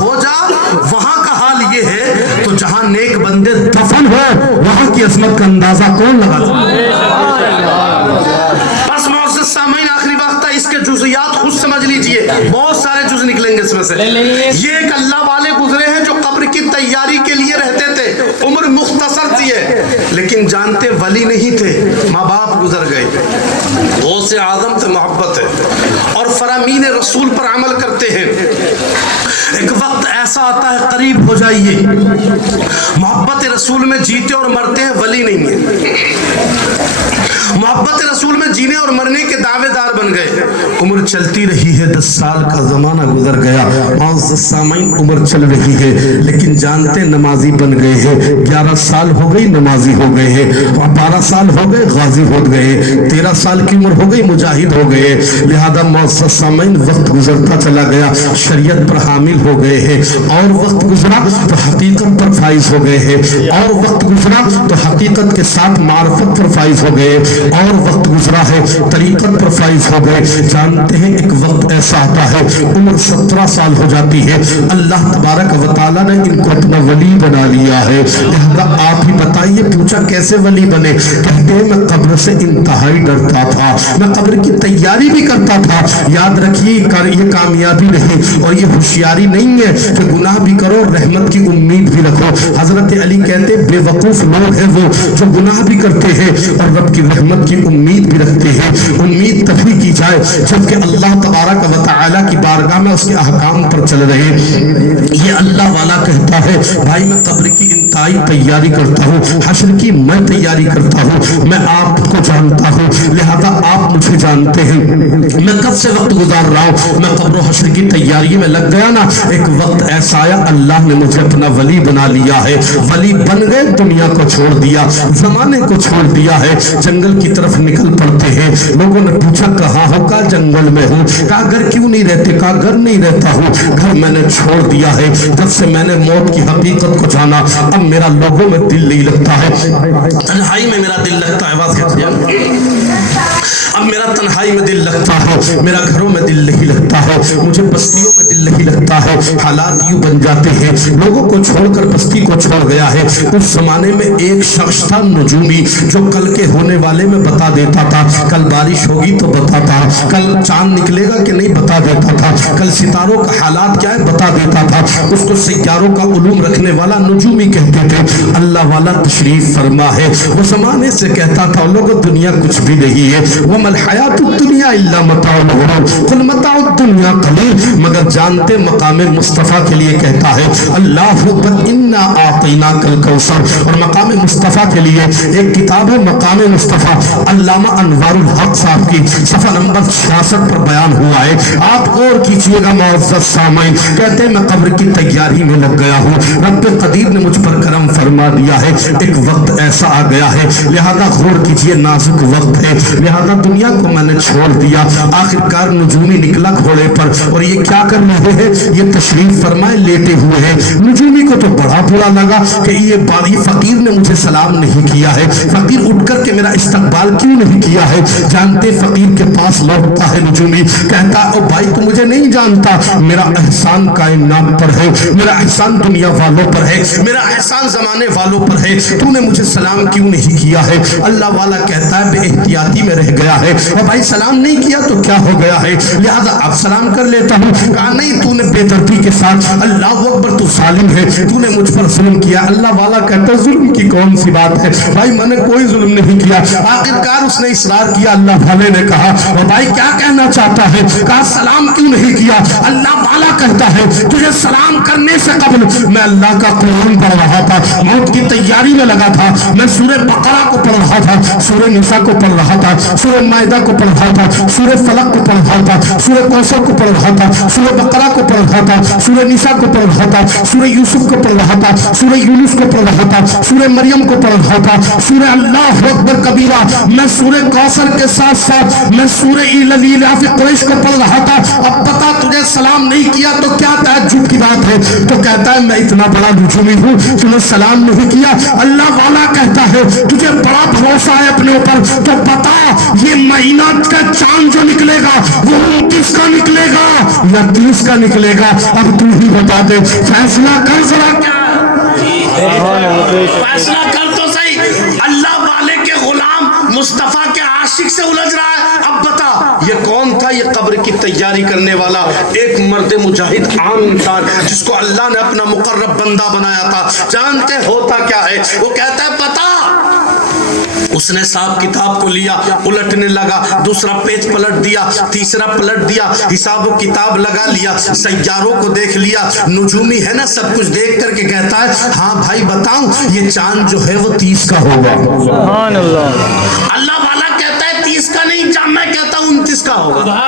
ہو جا وہاں کا حال یہ ہے، تو جہاں نیک بندے دفن ہو وہاں کی عظمت کا اندازہ کون لگا سکتا؟ بس معزز سامعین آخری وقت ہے، اس کے جزئیات خود سمجھ لیجئے، بہت سارے جز نکلیں گے اس میں سے۔ یہ ایک اللہ والے گزرے ہیں جو قبر کی تیاری کے لیے رہتے تھے، عمر مختصر تھی ہے لیکن جانتے ولی نہیں تھے، ماں باپ گزر گئے، غوث اعظم سے محبت ہے اور فرامین رسول پر عمل کرتے ہیں۔ ایک وقت ایسا آتا ہے قریب ہو جائیے، محبت رسول میں جیتے اور مرتے ہیں، ولی نہیں ہیں، محبت رسول میں جینے اور مرنے کے دعوے دار بن گئے۔ عمر چلتی رہی ہے، 10 سال کا زمانہ گزر گیا، معزز سامعین عمر چل رہی ہے لیکن جانتے نمازی بن گئے ہیں، 11 سال ہو گئی نمازی ہو گئے ہیں، 12 سال ہو گئے غازی ہو گئے، 13 سال کی عمر ہو گئی مجاہد ہو گئے۔ لہذا معزز سامعین وقت گزرتا چلا گیا، شریعت پر حامل ہو گئے ہیں، اور وقت گزرا تو حقیقت پر فائز ہو گئے ہیں، اور وقت گزرا تو حقیقت کے ساتھ معرفت پر فائز ہو گئے، اور وقت گزرا ہے طریقت پر فائز ہو گئے۔ جانتے ہیں ایک وقت ایسا آتا ہے عمر 17 سال ہو جاتی ہے، اللہ تبارک و تعالیٰ نے ان کو اپنا ولی بنا لیا ہے۔ لہذا آپ ہی بتائیے، پوچھا کیسے ولی بنے؟ کہتے ہیں میں قبر سے انتہائی ڈرتا تھا، میں قبر کی تیاری بھی کرتا تھا۔ یاد رکھیے یہ کامیابی نہیں اور یہ ہوشیاری نہیں ہے کہ گناہ بھی کرو رحمت کی امید بھی رکھو۔ حضرت علی کہتے بے وقوف لوگ ہیں وہ جو گناہ بھی کرتے ہیں اور رب کی رحمت کی امید بھی رکھتے ہیں۔ امید تبھی کی جائے جبکہ اللہ تبارک و تعالیٰ کی بارگاہ میں اس کے احکام پر چل رہے۔ یہ اللہ والا کہتا ہے بھائی میں قبر کی انتہائی تیاری کرتا ہوں، حشر کی میں تیاری کرتا ہوں، میں آپ کو جانتا ہوں لہذا آپ مجھے جانتے ہیں، میں کب سے وقت گزار رہا ہوں، میں قبر و حشر کی تیاری میں لگ گیا نا۔ ایک وقت ایسا آیا اللہ نے مجھے اپنا ولی بنا لیا ہے، ولی بن گئے، دنیا کو چھوڑ دیا، زمانے کو چھوڑ دیا ہے، جنگل کی طرف نکل پڑتے ہیں۔ لوگوں نے پوچھا کہاں ہو؟ کہا جنگل میں ہوں۔ کہا گھر کیوں نہیں رہتے؟ کہا گھر نہیں رہتا ہوں، گھر میں نے چھوڑ دیا ہے، جب سے میں نے موت کی حقیقت کو جانا اب میرا لوگوں میں دل نہیں لگتا ہے، تنہائی میں میرا دل لگتا ہے، آواز کہتے ہیں اب میرا تنہائی میں دل لگتا ہے، میرا گھروں میں دل نہیں لگتا ہے، مجھے بستیوں میں دل نہیں لگتا ہے۔ حالات یوں بن جاتے ہیں، لوگوں کو چھوڑ کر بستی کو چھوڑ گیا ہے۔ اس زمانے میں ایک شخص تھا نجومی جو کل کے ہونے والے میں بتا دیتا تھا، کل بارش ہوگی تو بتاتا، کل چاند نکلے گا کہ نہیں بتا دیتا تھا، کل ستاروں کا حالات کیا ہے بتا دیتا تھا۔ اس کو سیاروں کا علوم رکھنے والا نجومی کہتے تھے۔ اللہ والا تشریف فرما ہے، وہ زمانے سے کہتا تھا لوگوں دنیا کچھ بھی نہیں ہے، وَمَا الْحَيَاةُ الدُّنْيَا إِلَّا مَتَاعُ الْغُرُورِ قُلْ مَتَاعُ الدُّنْيَا قَلِيلٌ، مگر جانتے مقام مصطفیٰ کے لیے کہتا ہے اللہ اکبر اِنَّا أَعْطَيْنَاكَ الْكَوْثَرَ۔ اور مقام مصطفیٰ کے لیے ایک کتاب ہے مقام مصطفیٰ، علامہ انوار الحق صاحب کی، صفحہ نمبر 66 پر بیان ہوا ہے، آپ غور کیجئے گا معزز سامعین۔ کہتے ہیں میں قبر کی تیاری میں لگ گیا ہوں، رب قدیر نے مجھ پر کرم فرما دیا ہے، ایک وقت ایسا آ گیا ہے لہذا غور کیجئے نازک وقت ہے، لہذا دنیا کو میں نے چھوڑ دیا۔ آخرکار نجومی نکلا گھوڑے پر، اور یہ کیا کر رہے ہیں؟ یہ تشریف فرمائے لیٹے ہوئے ہیں۔ نجومی کو تو بڑا برا لگا کہ یہ فقیر نے مجھے سلام نہیں کیا ہے، فقیر اٹھ کر کے میرا استقبال کیوں نہیں کیا ہے؟ جانتے فقیر کے پاس لوٹتا ہے نجومی، کہتا او بھائی تو مجھے نہیں جانتا، میرا احسان کائنات پر ہے، میرا احسان دنیا والوں پر ہے، میرا احسان زمانے والوں پر ہے، تو نے مجھے سلام کیوں نہیں کیا ہے؟ اللہ والا کہتا ہے بے احتیاطی میں رہ گیا ہے۔ اے بھائی سلام نہیں کیا تو کیا ہو گیا ہے، لہذا اب سلام کر لیتا ہوں۔ کہا نہیں تو نے بے دردی کے ساتھ، اللہ اکبر تو ظالم ہے، تو نے مجھ پر ظلم کیا۔ اللہ والا کہتا ہے ظلم کی کون سی بات ہے بھائی، میں نے کوئی ظلم نہیں کیا۔ آخرکار اس نے اصرار کیا، اللہ والے نے کہا او بھائی کیا کہنا چاہتا ہے؟ کہا سلام کیوں نہیں کیا؟ اللہ والا کہتا ہے تجھے سلام کرنے سے قبل میں اللہ کا قرآن پڑھ رہا تھا، موت کی تیاری میں لگا تھا، میں سورہ بقرہ کو پڑھ رہا تھا، سورہ نساء کو پڑھ رہا تھا، سورہ مائدہ کو پڑھ رہا تھا، سورہ فلق کو پڑھ رہا تھا، سورہ کوثر کو پڑھ رہا تھا، سورہ بقرہ کو پڑھ رہا تھا، سورہ نساء کو پڑھ رہا تھا، سورہ یوسف کو پڑھ رہا تھا، سورہ یونس کو پڑھ رہا تھا، سورہ مریم کو پڑھ رہا تھا، سورہ اللہ اکبر کبیرہ، میں سورہ کوثر کے ساتھ ساتھ میں سورہ ایلاف قریش کو پڑھ رہا تھا۔ اب پتا تجھے سلام نہیں کیا تو کیا تعجب کی بات بات ہے تو کہتا ہے میں اتنا بڑا نجومی ہوں، تمہیں سلام نہیں کیا۔ اللہ والا کہتا ہے تجھے بڑا بھروسہ ہے اپنے اوپر تو بتا یہ مہینہ کا چاند جو نکلے گا وہ 29 کا نکلے گا یا 30 کا نکلے گا؟ اب تم ہی بتا دے، فیصلہ کر ذرا۔ کیا فیصلہ کر تو صحیح، اللہ والے کے غلام مصطفیٰ کے عاشق سے الجھ رہا ہے۔ اب بتا یہ کون تھا؟ یہ قبر کی تیاری کرنے والا ایک مرد مجاہد، عام انسان جس کو اللہ نے اپنا مقرب بندہ بنایا تھا۔ جانتے ہوتا کیا ہے؟ وہ کہتا ہے پتا، اس نے صاحب کتاب کو لیا، الٹنے لگا، دوسرا پیج پلٹ دیا، تیسرا پلٹ دیا، حساب و کتاب لگا لیا، سیاروں کو دیکھ لیا، نجومی ہے نا، سب کچھ دیکھ کر کے کہتا ہے ہاں بھائی بتاؤں یہ چاند جو ہے وہ 30 کا ہوگا۔ سبحان اللہ۔ اللہ والا کہتا ہے 30 کا نہیں، میں کہتا ہوں 29 کا ہوگا۔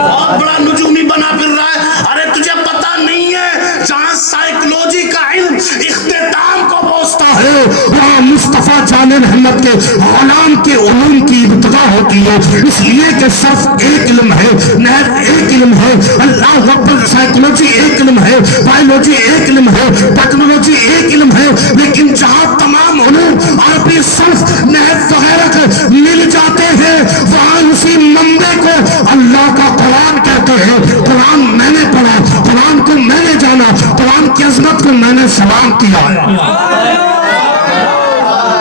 بہت بڑا نجومی بنا پھر رہا ہے۔ ارے تجھے پتا نہیں ہے جہاں سائیکولوجی کا علم اختتام کو پہنچتا ہے وہاں مصطفیٰ جان رحمت کے غلام کے علوم کی ابتدا ہوتی ہے، اس لیے کہ صرف ایک علم ہے، نیب ایک علم ہے، اللہ اکبر، سائیکولوجی ایک علم ہے، بائیولوجی ایک علم ہے، ٹیکنالوجی ایک علم ہے، لیکن جہاں تمام علوم عربی صرف نیب وغیرہ مل جاتے ہیں وہاں اسی منبع کو اللہ کا قرآن کہتے ہیں۔ قرآن میں نے پڑھا، قرآن کو میں نے جانا، قرآن کی عظمت کو میں نے سلام کیا ہے۔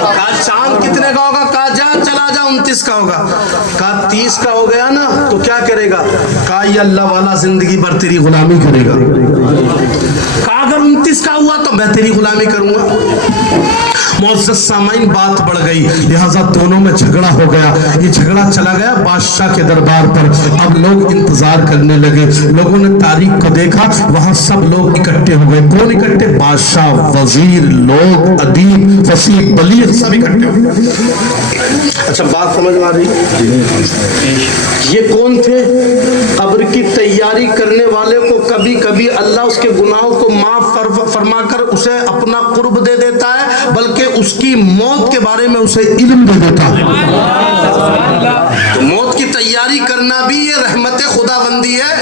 کہا چاند کتنے کا ہوگا؟ کہا جا چلا جا 29 کا ہوگا۔ کہا 30 کا ہو گیا نا تو کیا کرے گا؟ کہا یہ اللہ والا زندگی بھر تیری غلامی کرے گا۔ کہا اگر 29 کا ہوا تو میں تیری غلامی کروں گا۔ معزز سامعین بات بڑھ گئی، لہذا دونوں میں جھگڑا ہو گیا۔ یہ جھگڑا چلا گیا بادشاہ کے دربار پر۔ اب لوگ انتظار کرنے لگے، لوگوں نے تاریخ کو دیکھا، وہاں سب لوگ اکٹھے ہو گئے۔ کون اکٹھے؟ بادشاہ، وزیر، لوگ، ادیب، فصیح، بلیغ، سب اکٹھے ہو گئے۔ اچھا بات سمجھ میں آ رہی؟ یہ کون تھے؟ قبر کی تیاری کرنے والے کو کبھی کبھی اللہ اس کے گناہوں کو معاف فرما کر اسے اپنا قرب دے دیتا ہے، بلکہ اس کی موت کے بارے میں اسے علم دے دیتا ہے۔ تو موت کی تیاری کرنا بھی یہ رحمت خدا بندی ہے۔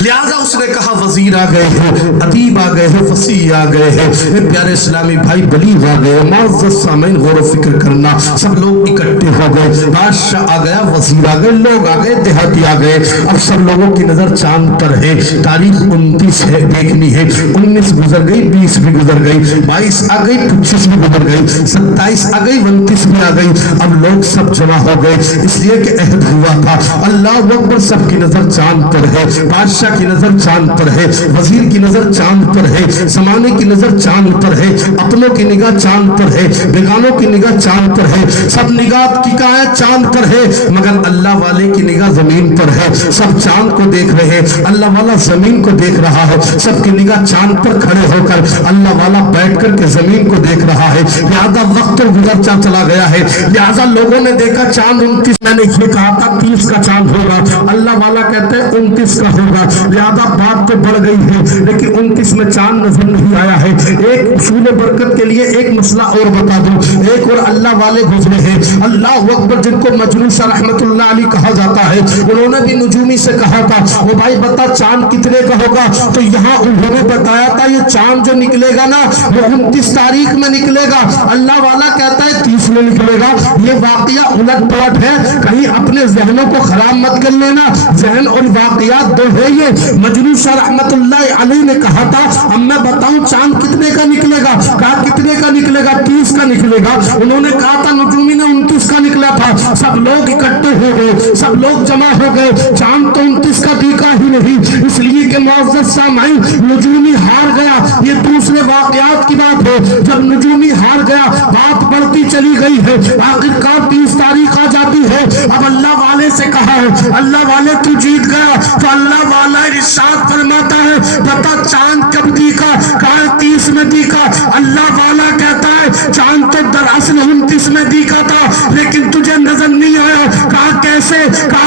لہذا اس نے کہا وزیر آ گئے ہیں، ادیب آ گئے ہیں، فصیح آ گئے ہیں، پیارے اسلامی بھائی بلیغ آ گئے ہیں۔ معزز سامعین غور و فکر کرنا، سب لوگ اکٹھے ہو گئے، بادشاہ آ گیا، وزیر آ گئے، لوگ آ گئے، دیہاتی آ گئے۔ اب سب لوگوں کی نظر چاند پر ہے، تاریخ 29 ہے، دیکھنی ہے۔ 19 گزر گئی، 20 بھی گزر گئی، 22 آ گئی، 25 بھی گزر گئی، 27 آ گئی، 29 بھی آ گئی۔ اب لوگ سب جمع ہو گئے، اس لیے کہ عہد ہوا تھا۔ اللہ اکبر، سب کی نظر چاند پر ہے، بادشاہ کی نظر چاند پر ہے، وزیر کی نظر چاند پر ہے، زمانے کی نظر چاند پر ہے، اپنوں کی نگاہ چاند پر ہے، بیگانوں کی نگاہ چاند پر ہے، سب نگاہ کی کہاں ہے؟ چاند پر ہے، مگر اللہ والے کی نگاہ زمین پر ہے۔ سب چاند کو دیکھ رہے، اللہ والا زمین کو دیکھ رہا ہے، سب کی نگاہ چاند پر کھڑے ہو کر اللہ والا بیٹھ کر کے زمین کو دیکھ رہا ہے۔ لہذا وقت گزرتا چلا گیا ہے، لہذا لوگوں نے دیکھا چاند 29، میں نے یہ کہا تھا 30 کا چاند ہوگا، اللہ والا کہتے ہیں 29 کا ہوگا۔ لہذا بات تو بڑھ گئی ہے، لیکن 29 میں چاند نظر نہیں آیا ہے۔ ایک اصول برکت کے لیے ایک مسئلہ اور بتا دوں، ایک اور اللہ والے گزرے ہیں، اللہ اکبر، جن کو مجنون شاہ رحمت اللہ علیہ کہا جاتا ہے، انہوں نے بھی نجومی سے کہا تھا وہ بھائی بتا چاند کتنے کا ہوگا؟ تو یہاں انہوں نے بتایا تھا یہ چاند جو نکلے گا نا وہ 29 تاریخ میں نکلے گا، اللہ والا کہتا ہے 30 میں نکلے گا۔ یہ واقعہ الٹ پلٹ ہے، کہیں اپنے ذہنوں کو خراب مت کر لینا، ذہن اور واقعات دو ہے۔ یہ مجنون شاہ رحمت اللہ علیہ نے کہا تھا اب میں بتاؤں چاند کتنے کا نکلے گا؟ کہا کتنے کا نکلے گا؟ 30 کا نکلے گا۔ انہوں نے کہا تھا نجومی نے 29 کا نکلا تھا، سب لوگ اکٹھے ہو گئے، سب لوگ جمع ہو گئے، چاند تو 29 کا دکھا ہی نہیں، اس لیے کہ معزز سامعین نجومی ہار گیا۔ یہ دوسرے واقعات کی بات ہے، جب نجومی ہار گیا بات بڑھتی چلی گئی ہے، آخرکار 30 تاریخ آ جاتی ہے۔ اب اللہ والے سے کہا ہے، اللہ والے تو جیت گیا، تو اللہ والا ارشاد فرماتا ہے بتا چاند کب دیکھا؟ کہا 30 میں دیکھا۔ اللہ والا کہتا ہے چاند تو دراصل 29 میں دیکھا تھا، لیکن تجھے نظر نہیں آیا۔ کہا کیسے؟ کہا